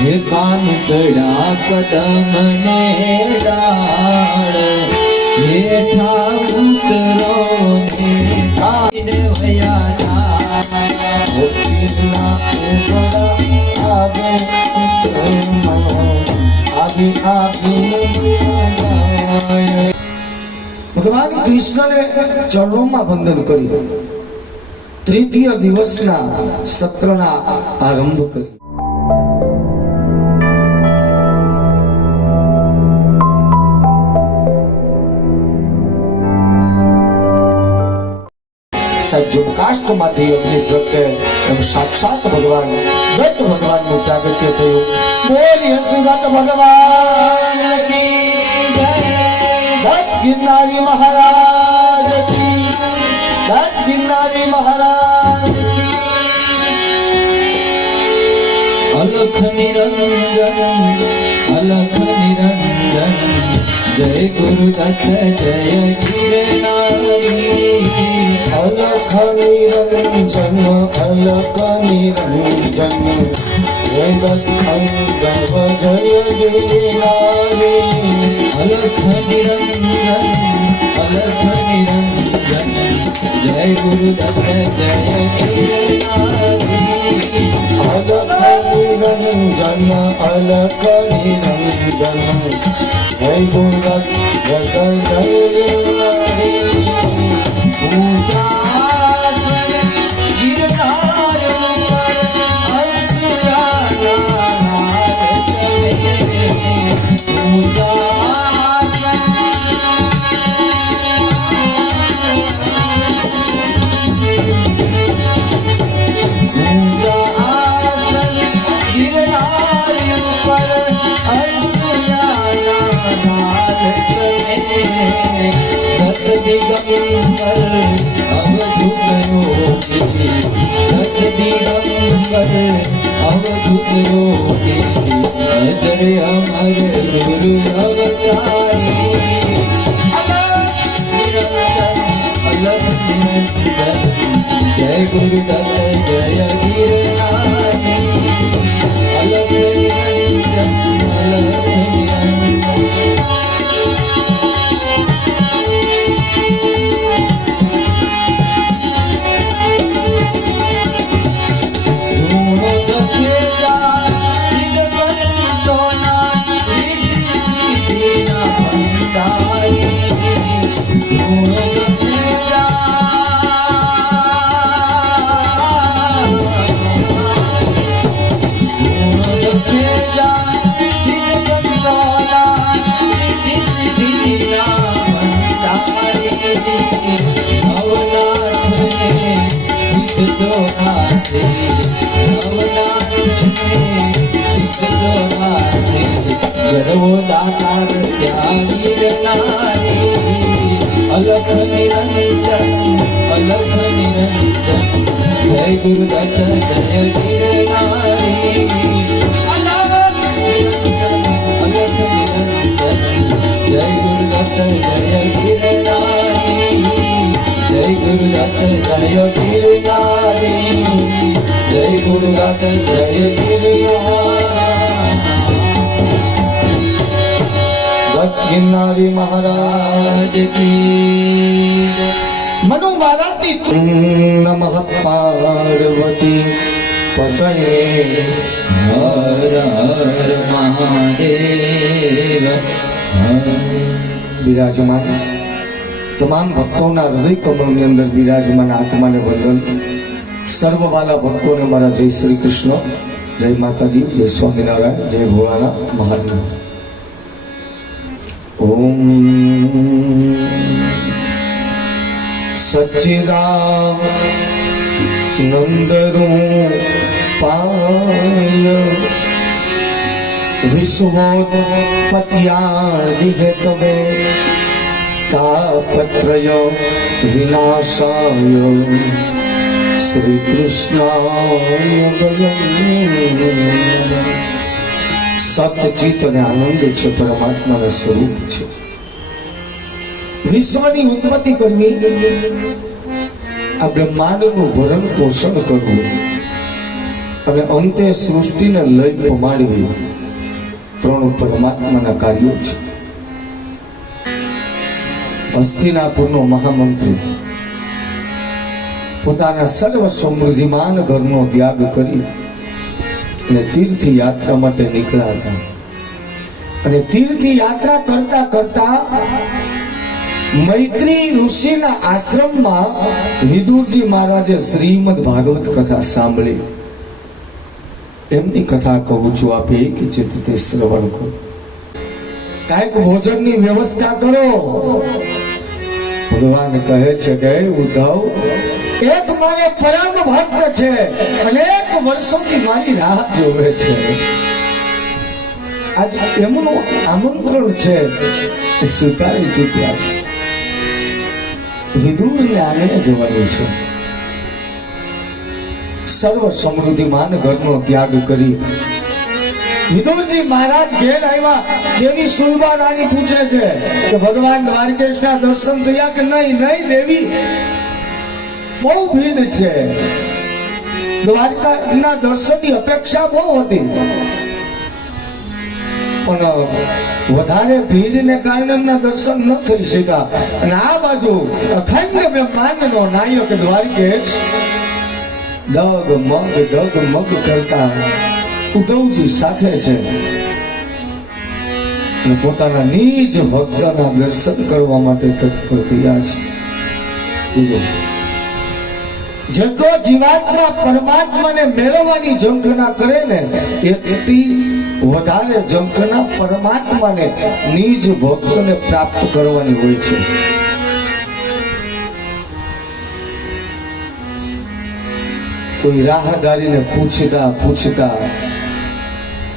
હે કાન ચડા કદમ ને ડાળ હેઠા ઉતરો ને વયા ભગવાન કૃષ્ણને ચરણોમાં વંદન કર્યું. તૃતીય દિવસના સત્રના આરંભ કર્યો. જો કાષ્ટમાંથી અગ્નિ પ્રત્યે એમ સાક્ષાત ભગવાન દત્ત ભગવાનનું પ્રાગટ્ય થયું. બોલીએ સુરત ભગવાન કી જય. દત્ત ગિરનારી મહારાજ કી. દત્ત ગિરનારી મહારાજ કી. અલખ નિરંજન અલખ નિરંજન જય ગુરુદત્ત જય ગિરનારી. અલખ નિરંજન અલખ નિરંજન જય દત્તંગવ જય ગિરનારી. અલખ નિરંજન અલખ નિરંજન જય ગુરુદત્ત જય ગિરનારી. અલખ નિરંજન અલખ નિરંજન જય ગુરુદત્ત જય ગિરનારી. ऊंचासन गिरनार पर असुराना नाद करे. ऊंचासन गिरनार पर असुराना नाद करे. दत्त दिगंबर अवधूत योगी. दत्त दिगंबर अवधूत योगी. अजर अमर गुरु अवतारी. अलख निरंजन अलख निरंजन जय गुरुदत्त जय गिरनारी. अलख निरंजन अलख निरंजन अलख निरंजन अलख निरंजन जय गुरुदत्त जय गिरनारी. अलख निरंजन अलख निरंजन जय गुरुदत्त जय गिरनारी. जय गुरुदत्त जय गिरनारी. जय गुरुदत्त जय गिरनारी. દત્ત ગિરનારી મહારાજ કી. મનુ મહારાજની નમઃ પાર્વતી પતયે હર હર મહાદેવ. બિરાજમાન તમામ ભક્તોના હૃદય કમળની અંદર બિરાજમાન આત્માને વંદન. સર્વવાલા ભક્તોને મારા જય શ્રી કૃષ્ણ, જય માતાજી, જય સ્વામિનારાયણ, જય ભોળાના મહાદેવ. ઓમ સચ્ચિદાનંદરૂપાય વિશ્વોત્પત્યાદિહેતવે તાપત્રય વિનાશાય શ્રી કૃષ્ણાય વયમ. સતચિત અને આનંદ છે, પરમાત્માના સ્વરૂપ છે. વિશ્વની ઉત્પત્તિ કરવી, આ બ્રહ્માંડનું ભરણ પોષણ કરવું અને અંતે સૃષ્ટિને લઈ પમાડવી ત્રણ પરમાત્માના કાર્યો છે. હસ્તિનાપુરનો મહામંત્રી પોતાના સર્વ સમૃદ્ધિમાન ઘરનો ત્યાગ કરી અને તીર્થ યાત્રા માટે નીકળ્યા હતા. અને તીર્થ યાત્રા કરતા કરતા મૈત્રી ઋષિના આશ્રમમાં વિદુરજી મહારાજે શ્રીમદ ભાગવત કથા સાંભળી. એમની કથા કહું છું, આપ એક ચિત્તથી શ્રવણ કરો. કાંઈક ભોજનની વ્યવસ્થા કરો. ભગવાન કહે છે કે ઉદ્ધવ, એક મારે પરમ ભક્ત છે, અનેક વર્ષોથી મારી રાહ જોવે છે. આજ એમનું આમંત્રણ છે એ સ્વીકારી ચૂક્યા છે. વિદુરને આંગણે જવાનું છે. સર્વ સમૃદ્ધિમાન ઘરનો ત્યાગ કરી વિદુરજી મહારાજ ઘેર આવ્યા. દેવી સુલભા રાણી પૂછે છે કે ભગવાન દ્વારકેશના દર્શન થયા કે નહીં? નહીં દેવી, બહુ ભીડ છે. દ્વારકાના દર્શનની અપેક્ષા બહુ હતી, પણ વધારે ભીડને કારણે એમના દર્શન ન થઈ શક્યા. અને આ બાજુ અખંડ બ્રહ્માંડનો નાયક દ્વારકેશ ડગમગ કરતા ઉદ્ધવજી સાથે છે અને પોતાના નિજ ભક્તના દર્શન કરવા માટે તત્પર થયા છે. જેટલો જીવાત્મા પરમાત્માને મેળવવાની ઝંખના કરે ને એટલી વધારે ઝંખના પરમાત્માને નિજ ભક્તને પ્રાપ્ત કરવાની હોય છે. કોઈ રાહદારીને પૂછતા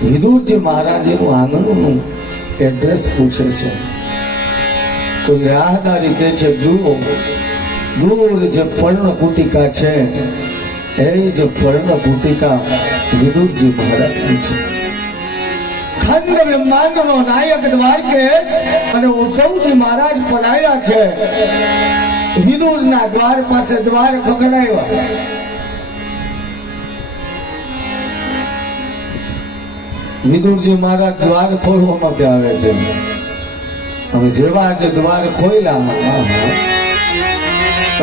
વિદુરજી મહારાજનું આંગણનું એડ્રેસ પૂછે છે. કોઈ રાહદારી કહે છે દૂર જે પર્ણકુટિકા છે એ જે પર્ણકુટિકા વિદુરજી મહારાજની છે. ખંડ બ્રહ્માંડનો નાયક દ્વારકેશ અને ઉદ્ધવજી મહારાજ પધાર્યા છે. વિદુરના દ્વાર પાસે દ્વાર ખખડાવ્યા. વિદુરજી મહારાજ દ્વાર ખોલવા માટે આવે છે. હવે જેવા આજે દ્વાર ખોલ્યા,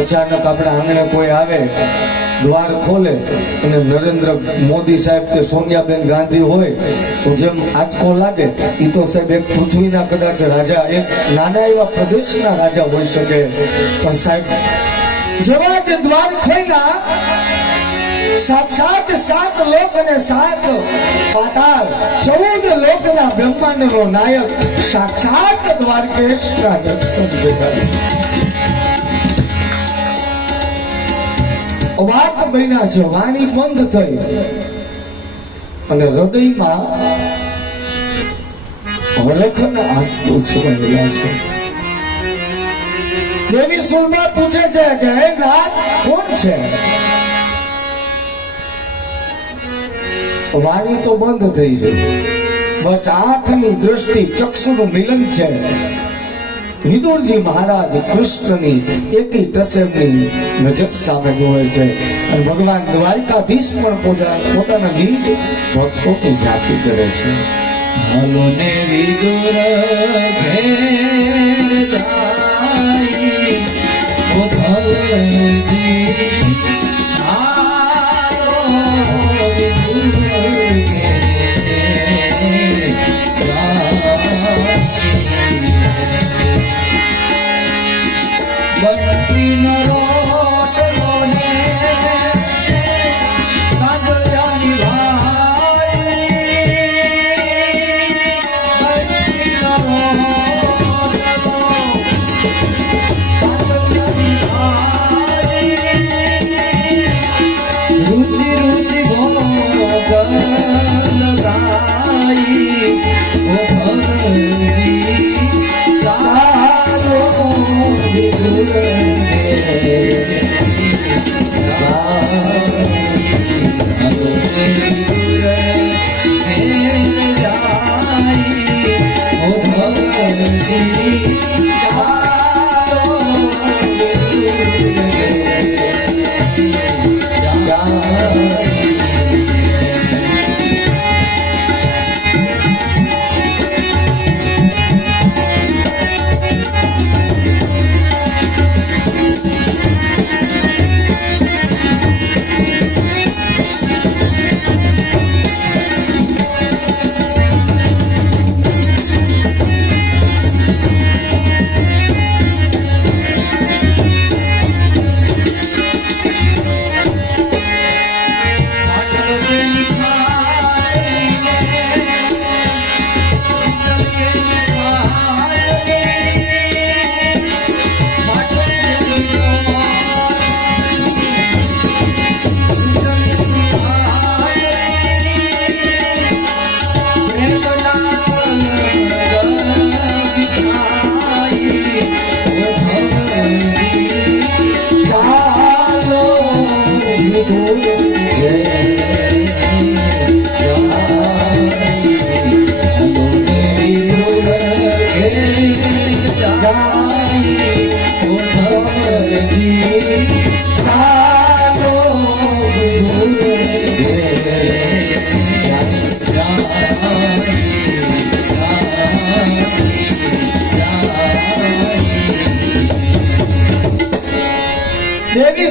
અચાનક આપણા આંગણે કોઈ આવે, દ્વાર ખોલે અને નરેન્દ્ર મોદી સાહેબ કે સોનિયાબેન ગાંધી હોય તો જેમ આંચકો લાગે, એ તો સાહેબ એક પૃથ્વીના કદાચ રાજા, એક નાના એવા પ્રદેશના રાજા હોઈ શકે. પણ સાહેબ જેવા જે દ્વાર ખોલ્યા, સાક્ષાત 7 લોક અને 7 પાતાળ 14 લોકના બ્રહ્માંડનો નાયક સાક્ષાત દ્વારકેશના દર્શન થયા છે. વાત બન્યા છે, વાણી બંધ થઈ અને હૃદયમાં હરખના આંસુ છવાયેલા છે. દેવી સુલભા પૂછે છે કે હે નાથ, કોણ છે? વાણી તો બંધ થઈ છે, બસ આંખની દ્રષ્ટિ, ચક્ષુનું મિલન છે. વિદુરજી મહારાજ કૃષ્ણની એકી ટસેમની નજર સામે જોવે છે. અને ભગવાન દ્વારકાધીશ પણ પોતાના નિજ ભક્તોની ઝાંખી કરે છે. હાલો ને વિદુર ઘેર જાય ઉદ્ધવજી, હાલો વિદુર ઘેર જાય. બંસીનો રોટલો ને કાંદળિયાની વાળી, બંસીનો રોટલો કાંદળિયાની વાળી,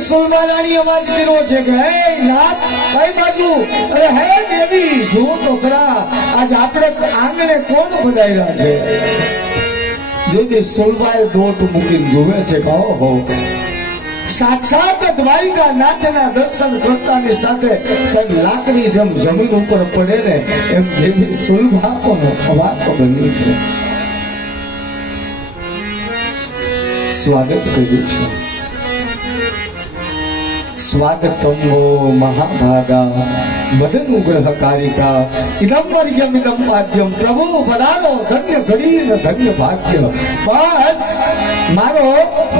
સુલમારાણી અવાજ કર્યો છે કે હે નાથ કઈ બાજુ? અરે હે દેવી જો તો ખરા આજ આપણે આંગણે કોણ પધાર્યા છે? દેવી સુલભાએ દોટ મૂકીને જુએ છે કે ઓહો સાક્ષાત દ્વારિકા નાથના દર્શન કરતાની સાથે સાહેબ લાકડી જેમ જમીન ઉપર પડે ને એમ દેવી સુલભા પણ અવાક બની છે. સ્વાગત કર્યું છે. સ્વાગતમ વો મહાભાગા મદન ગ્રહકારિકા ઇદમ વર્ગ્યમ ઇદમ પાદ્યમ પ્રભુ પધારો ધન્ય ઘડી ને ધન્ય ભાગ્ય. બસ મારો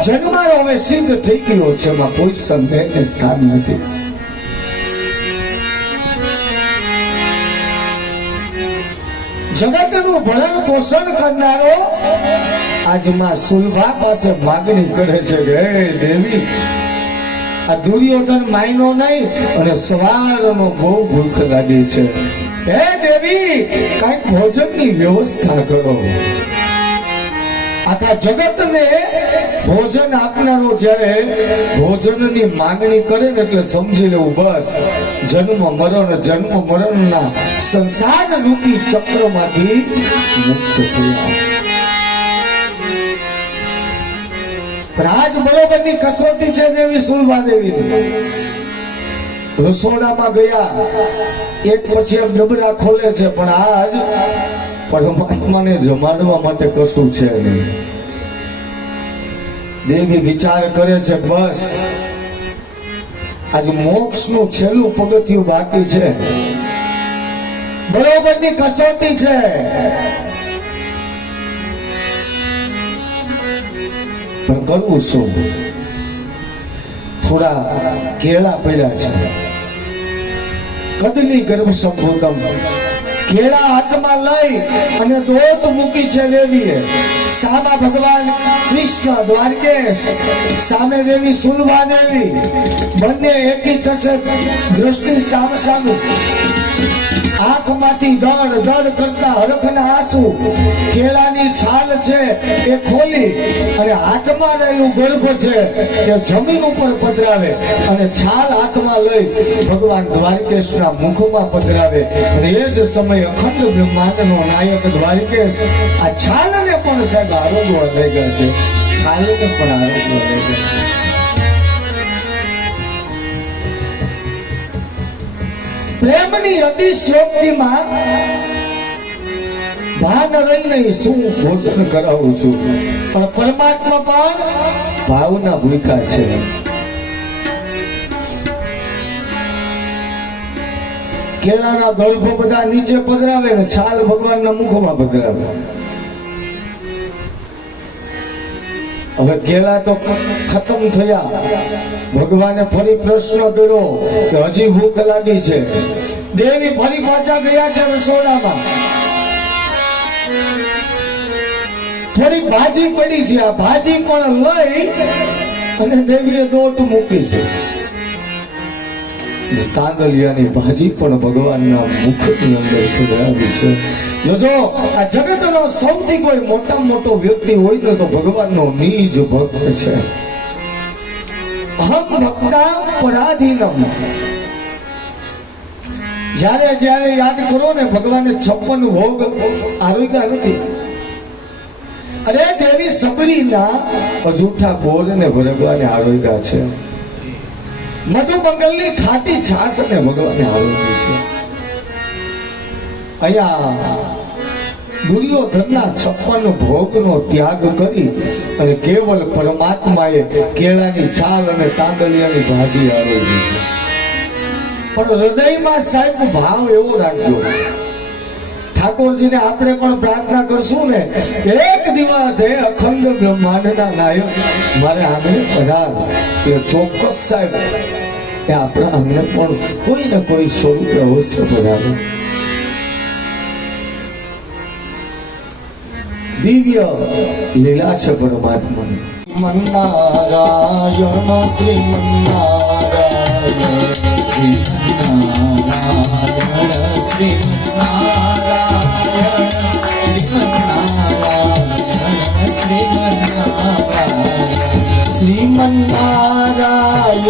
જન્મારો હવે સિદ્ધ થઈ ગયો છે, એમાં કોઈ સંદેહ ને સ્થાન નથી. જગતનું ભરણ પોષણ કરનારો આજમાં સુલભા પાસે માગણી કરે છે કે હે દેવી આ દુર્યોધન માયનો નહીં અને સવારનો બહુ ભૂખ લાગી છે. હે દેવી કઈક ભોજનની વ્યવસ્થા કરો. આખા જગતને ભોજન આપનારો જ્યારે ભોજનની માંગણી કરે ને એટલે સમજી લેવું બસ જન્મ મરણના સંસાર રૂપી ચક્રમાંથી મુક્ત થયા. રાજ બરોબરની કસોટી છે દેવી સુલભા દેવી. રસોડામાં ગયા એક પછી એક ડબરા ખોલે છે પણ આજ પરમાત્માને જમાડવા માટે કશું છે નહીં. દેવી વિચાર કરે છે બસ આજે મોક્ષનું છેલ્લું પગથિયું બાકી છે, બરોબરની કસોટી છે. પણ કરવું શું? થોડા કેળા પડ્યા છે. કદલી ગર્ભ સંભૂતમ કેળા હાથમાં લઈ અને દોટ મૂકી છે દેવીએ. સામા ભગવાન કૃષ્ણ દ્વારકેશ, સામે દેવી સુલભા દેવી, બંને એકી થશે દ્રષ્ટિ સામે સામે. આંખમાંથી દડ દડ કરતા હરખના આંસુ કેળાની છાલ છે એ ખોલી અને હાથમાં રહેલું ગર્ભ છે તે જમીન ઉપર પધરાવે અને છાલ હાથમાં લઈ ભગવાન દ્વારકેશના મુખમાં પધરાવે. અને એ જ સમયે અખંડ બ્રહ્માંડનો નાયક દ્વારકેશ આ છાલને પણ સાહેબ આરોગ્ય લઈ ગયા છે. છાલને પણ આરોગ્ય લઈ ગયા. પ્રેમની અતિશયોક્તિમાં ભાન રહી નહીં શું ભોજન કરાવું છું, પણ પરમાત્મા પણ ભાવના ભૂખા છે. કેળાના ગર્ભ બધા નીચે પધરાવે ને છાલ ભગવાનના મુખમાં પધરાવે. હવે કેળા તો ખતમ થયા. ભગવાને ફરી પ્રશ્ન કર્યો કે હજી ભૂખ લાગી છે. દેવી ફરી પાછા ગયા છે રસોડામાં. થોડી ભાજી પડી છે, આ ભાજી પણ લઈ અને દેવીએ દોટ મૂકી છે. તાંદલિયાની ભાજી પણ ભગવાનના મુખની અંદર પધરાવી છે. જોજો આ જગતનો સૌથી કોઈ મોટા મોટો વ્યક્તિ હોય ને તો ભગવાનનો નિજ ભક્ત છે. અહમ ભક્તા પરાધીનમ. જ્યારે જ્યારે યાદ કરો ને ભગવાને 56 ભોગ આરોગ્યા નથી. અરે દેવી સબરીના અજૂઠા ગોળને ભગવાને આરોગ્યા છે. મધુમંગલની ખાટી છાસ ને ભગવાને આરોગી છે. અહીંયા દુર્યોધનના 56 ભોગનો ત્યાગ કરી અને કેવલ પરમાત્માએ કેળાની છાલ અને તાંદલિયાની ભાજી આરોગી છે. પણ હૃદયમાં સાહેબ ભાવ એવો રાખજો. ઠાકોરજીને આપણે પણ પ્રાર્થના કરશું ને એક દિવસ એ અખંડ બ્રહ્માંડના નાયક મારે આંગણે પધાર, એ ચોક્કસ સાહેબ એ આપણા આંગણે પણ કોઈ ને કોઈ સ્વરૂપે અવશ્ય પધારે. દિવ્ય લીલા છે પરમાત્માની. મન્નારાયણ શ્રીમન્નારાયણ શ્રીમન્નારાયણ શ્રીમન્નારાયણ શ્રીમન્નારાયણ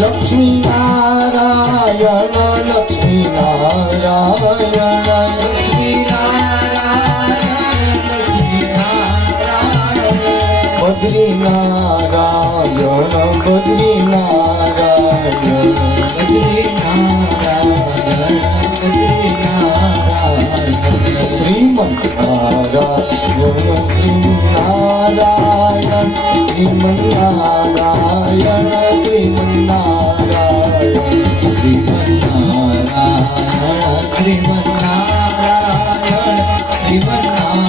લક્ષ્મી નારાયણ લક્ષ્મી નારાયણ બદ્રી નારાયણ બદ્રી નારાયણ શ્રીમન્નારાયણ શ્રીમન્નારાયણ શ્રીમન્નારાયણ શ્રીમન્નારાયણ શ્રીમન્નારાયણ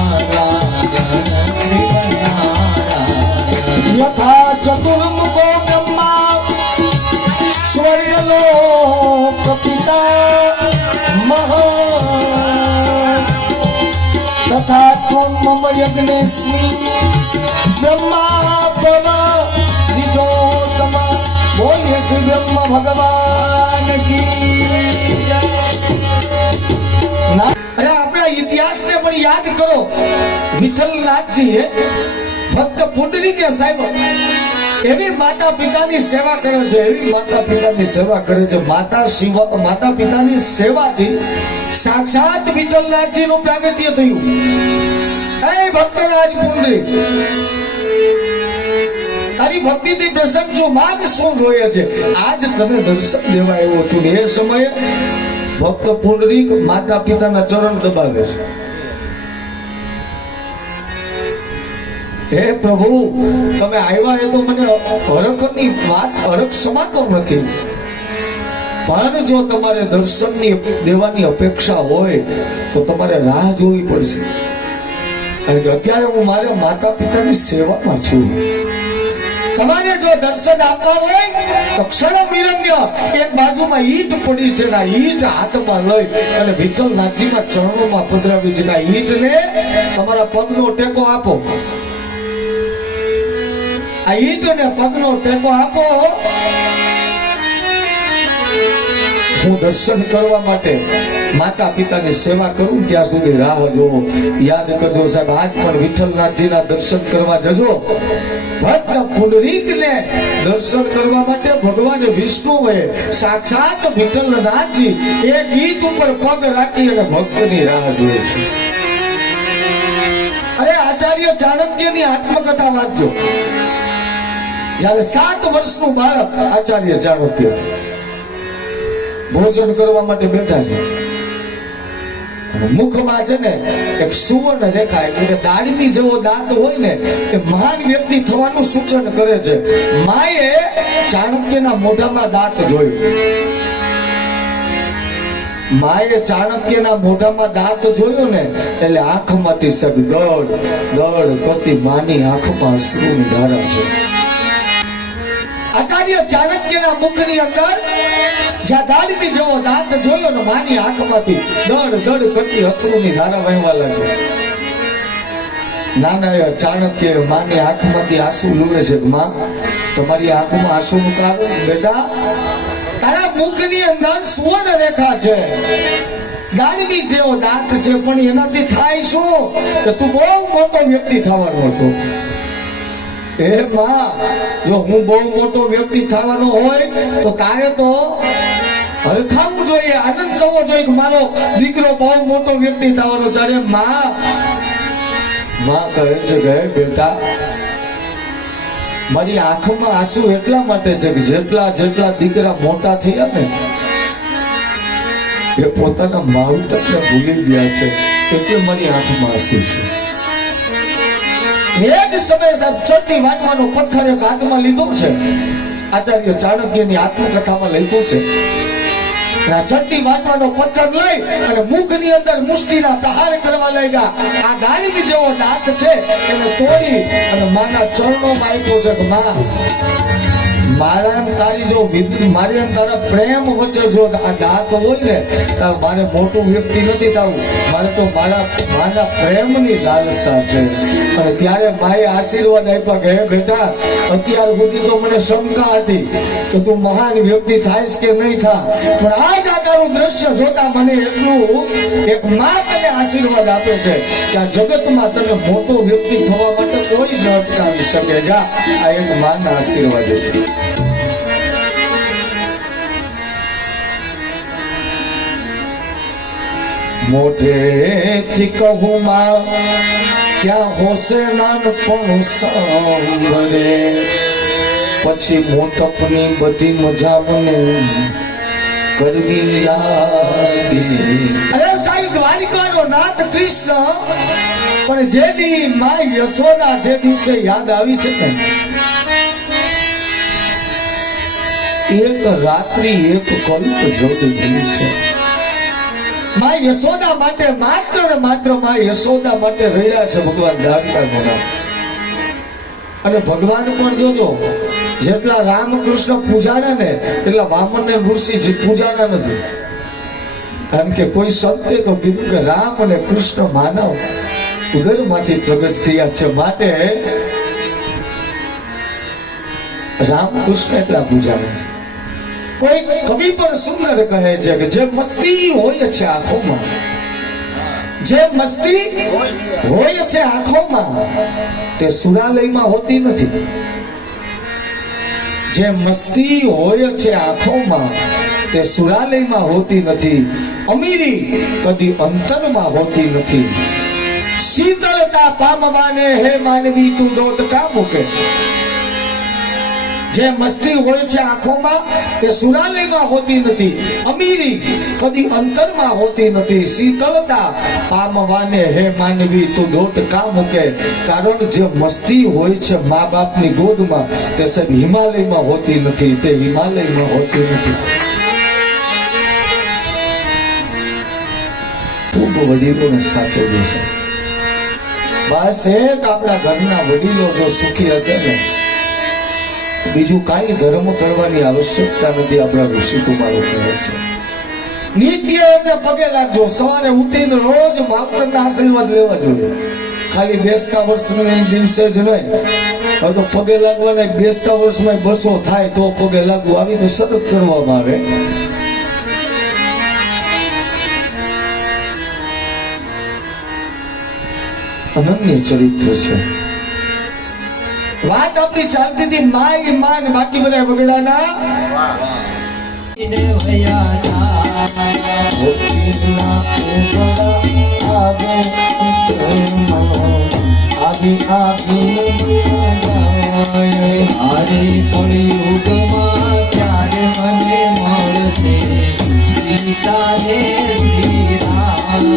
યથા ચતુર્મુખો બ્રહ્મા સ્વર્ગલોક પિતા મહા તથા ત્વં મમ યજ્ઞેસ્મિ બ્રહ્મા ભવ નિજોતમ બોલીએ શ્રી બ્રહ્મ ભગવાન કી જય. અરે આપણા ઇતિહાસને પણ યાદ કરો. વિઠ્ઠલનાથજીએ ભક્ત પુંડરીકે સાહેબ એવી માતા પિતાની સેવા કરે છે, એવી માતા પિતાની સેવા કરે છે. માતા પિતાની સેવાથી સાક્ષાત વિઠ્ઠલનાથજીનું પ્રાગટ્ય થયું. એ ભક્તરાજ પુંડરી, તારી ભક્તિથી પ્રસન્ન છું, માગ શું જોઈએ છે? આજ તને દર્શન દેવા આવ્યો છું. એ સમયે ભક્ત પુંડરીક માતા પિતાના ચરણ દબાવે છે. હે પ્રભુ, તમે આવ્યા એ તો મને હરખની વાત હરખ સમાતો નથી, પણ જો તમારે દર્શનની દેવાની અપેક્ષા હોય તો તમારે રાહ જોવી પડશે. કારણ કે અત્યારે હું મારા માતા પિતાની સેવામાં છું. તમારે જો દર્શન આપવા હોય તો ક્ષણ વિરમ્ય એક બાજુમાં ઈંટ પડી છે, આ ઈંટ હાથમાં લઈ અને વિઠ્ઠલનાથજીના ચરણોમાં પધરાવી છે. આ ઈંટને તમારા પગનો ટેકો આપો. આ ઈંટને પગનો ટેકો આપો. હું દર્શન કરવા માટે માતા પિતાની સેવા કરું ત્યાં સુધી રાહ જોવો. યાદ કરજો સાહેબ, આજ પણ વિઠ્ઠલનાથજીના દર્શન કરવા જજો. ભક્ત પુંડરીકને દર્શન કરવા માટે ભગવાન વિષ્ણુએ સાક્ષાત વિઠ્ઠલનાથજી એક ઈંટ ઉપર પગ રાખી અને ભક્તની રાહ જોવે છે. અરે આચાર્ય ચાણક્યની આત્મકથા વાંચજો. જયારે 7 વર્ષનું બાળક આચાર્ય ચાણક્ય ભોજન કરવા માટે બેઠા છે, મુખમાં છે ને એક સુવર્ણ રેખા એટલે કે દાઢી જેવો દાંત હોય ને એ મહાન વ્યક્તિ થવાનું સૂચન કરે છે. માએ ચાણક્યના મોઢામાં દાંત જોયું. માએ ચાણક્યના મોઢામાં દાંત જોયું ને એટલે આંખમાંથી સબ દોડ દોડ કરતી માની આંખમાં અશ્રુની ધારા છે. આચાર્ય ચાણક્યના મુખની અંદર જ્યાં દાડમી જેવો દાંત જોયો ને માની આંખમાંથી દડ દડ કરતી અશ્રુની ધારા વહેવા લાગી. નાના ચાણક્ય માની આંખમાંથી આંસુ લૂવે છે. માં, તમારી આંખમાં આંસુનું કારણ? બેટા, તારા મુખની અંદર સુવર્ણ રેખા છે, દાડમી જેવો દાંત છે, પણ એનાથી થાય શું કે તું બહુ મોટો વ્યક્તિ થવાનો છો. એ માં, જો હું બહુ મોટો વ્યક્તિ થવાનો હોય તો તારે તો હરખાવું જોઈએ, આનંદ થવો જોઈએ કે મારો દીકરો બહુ મોટો વ્યક્તિ થવાનો છે. અરે માં કહે છે કે બેટા, મારી આંખમાં આંસુ એટલા માટે છે કે જેટલા જેટલા દીકરા મોટા થયા ને એ પોતાના માવતરને ભૂલી ગયા છે, એટલે મારી આંખમાં આંસુ છે. એ જ સમયે સાહેબ ચટણી વાટવાનો પથ્થર એક હાથમાં લીધો છે. આચાર્ય ચાણક્યની આત્મકથામાં લખ્યું છે. ચટણી વાટવાનો પથ્થર લઈ અને મુખની અંદર મુષ્ટિના પ્રહાર કરવા લાગ્યા. આ દાડમી જેવો દાંત છે એને તોડી અને માના ચરણોમાં આપ્યો છે કે મારા ને તારી જો મારી અને તારા પ્રેમ વચ્ચે જો આ દાંત હોય ને તો મારે મોટું વ્યક્તિ નથી થવું, મારે તો મારા પ્રેમની લાલસા છે. અને ત્યારે માએ આશીર્વાદ આપ્યા કે હે બેટા, અત્યાર સુધી તો મને શંકા હતી કે તું મહાન વ્યક્તિ થાઈશ કે નહીં થા, પણ આજ આ તારું દ્રશ્ય જોતા મને એટલું એક માં તને આશીર્વાદ આપે છે કે આ જગતમાં તને મોટો વ્યક્તિ થવા માટે કોઈ ન અટકાવી શકે. જા, આ એક માના આશીર્વાદ છે. મોઢેથી કહું માં ક્યાં હોશે નાનપણ સાંભળે, પછી મોટપની બધી મજા મને કરવી લાગી. અરે સાહેબ, દ્વારિકાનો નાથ કૃષ્ણ પણ જે દી માં યશોદા જે દિવસે યાદ આવી છે ને, એક રાત્રિ એક કલ્પ જોડી ગઈ છે. માં યશોદા માટે માત્ર ને માત્ર માં યશોદા માટે રહ્યા છે ભગવાન દ્વારકાનો નામ. અને ભગવાન પણ જોજો, જેટલા રામકૃષ્ણ પૂજાણા ને એટલા વામન ને ઋષિ પૂજાણા નથી. કારણ કે કોઈ સંતે તો કીધું કે રામ અને કૃષ્ણ માનવ ઉદરમાંથી પ્રગટ થયા છે, માટે રામકૃષ્ણ એટલા પૂજાણા છે. કોઈ કવિ પણ સુંદર કહે છે કે જે મસ્તી હોય છે આંખોમાં, જે મસ્તી હોય છે આંખોમાં તે સુરાલયમાં હોતી નથી. જે મસ્તી હોય છે આંખોમાં તે સુરાલયમાં હોતી નથી. અમીરી કદી અંતરમાં હોતી નથી. શીતળતા પામવાને હે માનવી તું દોટ કા મૂકે. જે મસ્તી હોય છે આંખોમાં તે સુરાલયમાં હોતી નથી. અમીરી કદી અંતરમાં હોતી નથી. શીતળતા પામવાને હે માનવી તું દોટ કા મૂકે. કારણ જે મસ્તી હોય છે મા બાપની ગોદમાં તે સાહેબ હિમાલયમાં હોતી નથી, તે હિમાલયમાં હોતી નથી. ખૂબ વડીલોને સાથે જોશે. બસ એક આપણા ઘરના વડીલો જો સુખી હશે ને, બીજું કાંઈ ધર્મ કરવાની આવશ્યકતા નથી. આપણા ઋષિકુમારો કહે છે નિત્ય એમને પગે લાગજો. સવારે ઉઠીને રોજ માવતરના આશીર્વાદ લેવા જોઈએ. ખાલી બેસતા વર્ષના દિવસે જ નહીં, હવે તો પગે લાગવાના બેસતા વર્ષમાં 200 થાય તો પગે લાગવું, આવી તો સતત કરવામાં આવે. અનન્ય ચરિત્ર છે. વાત આપણી ચાલતી હતી માય માન, બાકી બધા બગડાના હરે કળિયુગમાં ત્યારે મને મળશે સીતા ને શ્રી રામ.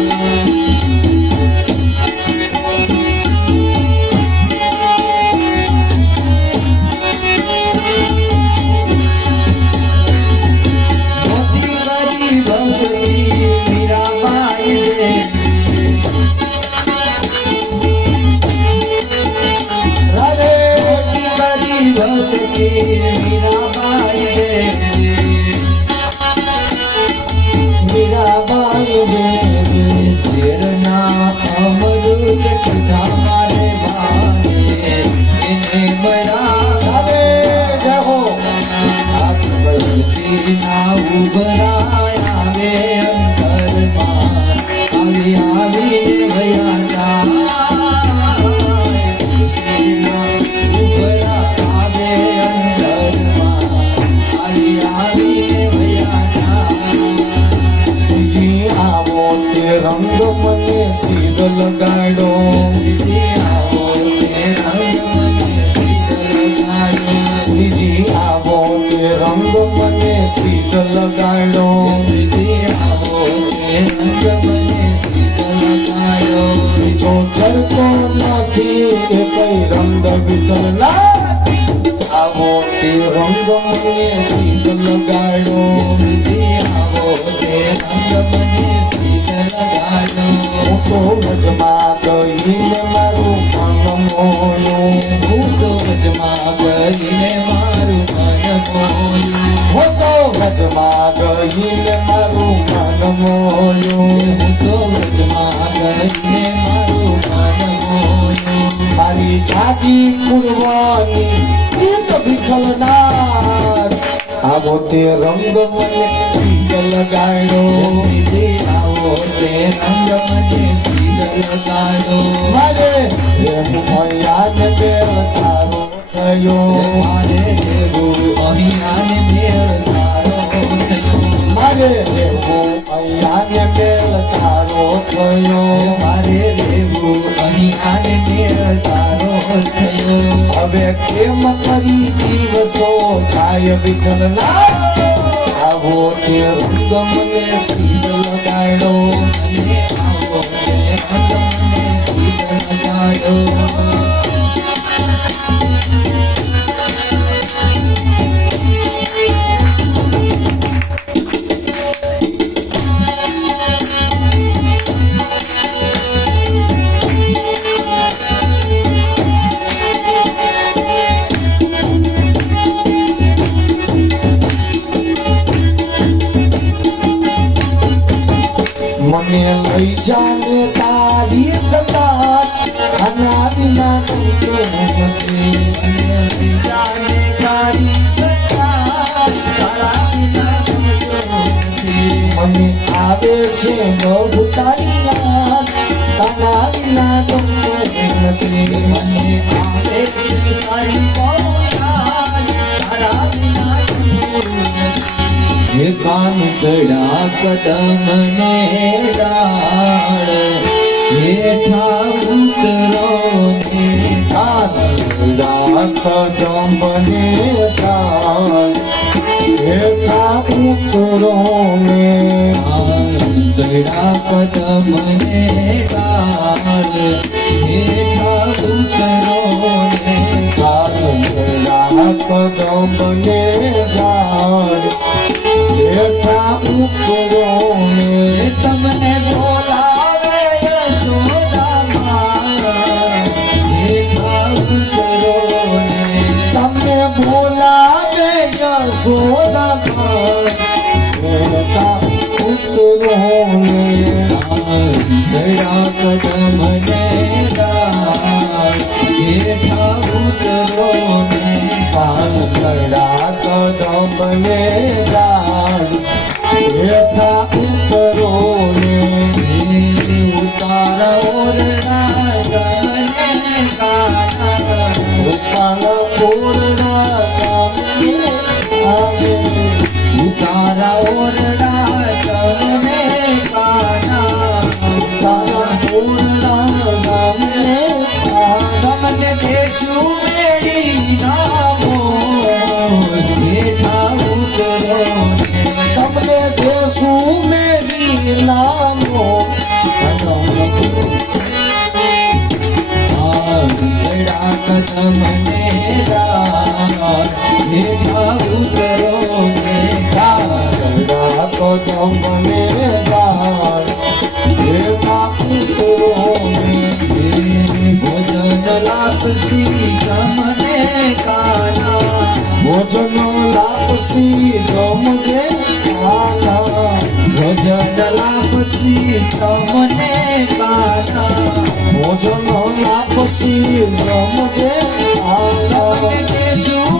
લગાડો શ્રીજી આવો તે રંગ મને સીધ લગાડો. બીજો ચડતો નથી એ કઈ રંગ વિતરલા, આવો તે રંગ મને સીધ લગાડો. તો વજમાં કહીને મારું મન મોયું, ભૂતો વજમાં કરીને મારું મન તે રંગ મને સીધ લગાડો શ્રીજી આવો તે રંગ મને સીધ લગાડો મારે યાદ મેળ તારો થયો મારે દેવું અહીંયાને મેળ તારો થયો મારે યાદ મેળ તારો થયો મારે દેવું અહીંયાને મેળ તારો થયો હવે કેમ કરી દિવસો જાય વિઠ્ઠલના આવો તે રંગ મને સીધ લગાડો અને આવો તે રંગ મને સીધ લગાડો મને લઈ જાને તારી સતા આના વિના નથી જાને તારી સત્તા તારા વિના ગમતો નથી મને આવે છે બહુ તારી યાદ તારા વિના નથી મને આવે છે તારી બહુ યાદ તારા વિના ગમતું નથી હે કાન ચડા કદમ ને ડાળ હેઠા ઉતરો ને રાખ જંબને ચાલ હેઠા ઉતરો ને ચડા કદમ ને ડાળ હેઠા ઉતરો ને રાખ જંબને ચાલ હેઠા ઉતરો ને તમને બોલાવે યશોદામાં હેઠા ઉતરો ને તમને બોલાવે યશોદામાં હેઠા ઉતરો ને જરા કદમ ને ડાળ હેઠા ઉતરો ને કાનડા કદમને દાડ હેઠા ઉતરો ને ઉતારા ઓરડા ગમને કાના ઉતારા કોરડા ગામને આવે ઉતારા ઓરડા ગમને કાના ઉતારા કોરડા ગામને ગમને દેશું મેળી નામો હેઠા ઉતરો ને તમને દેશું મેરી નામો જડા કદમ ને ડાળ હેઠા ઉતરો ને કાનડા કદમને દાડ હેઠા ઉતરો ને ભોજન લાપસી તમને કાના ભોજન લાપસી જમજે ખાના ભોજન લાપસી તમને કાના ભોજન લાપસી જમજે ખાના તમને દેશું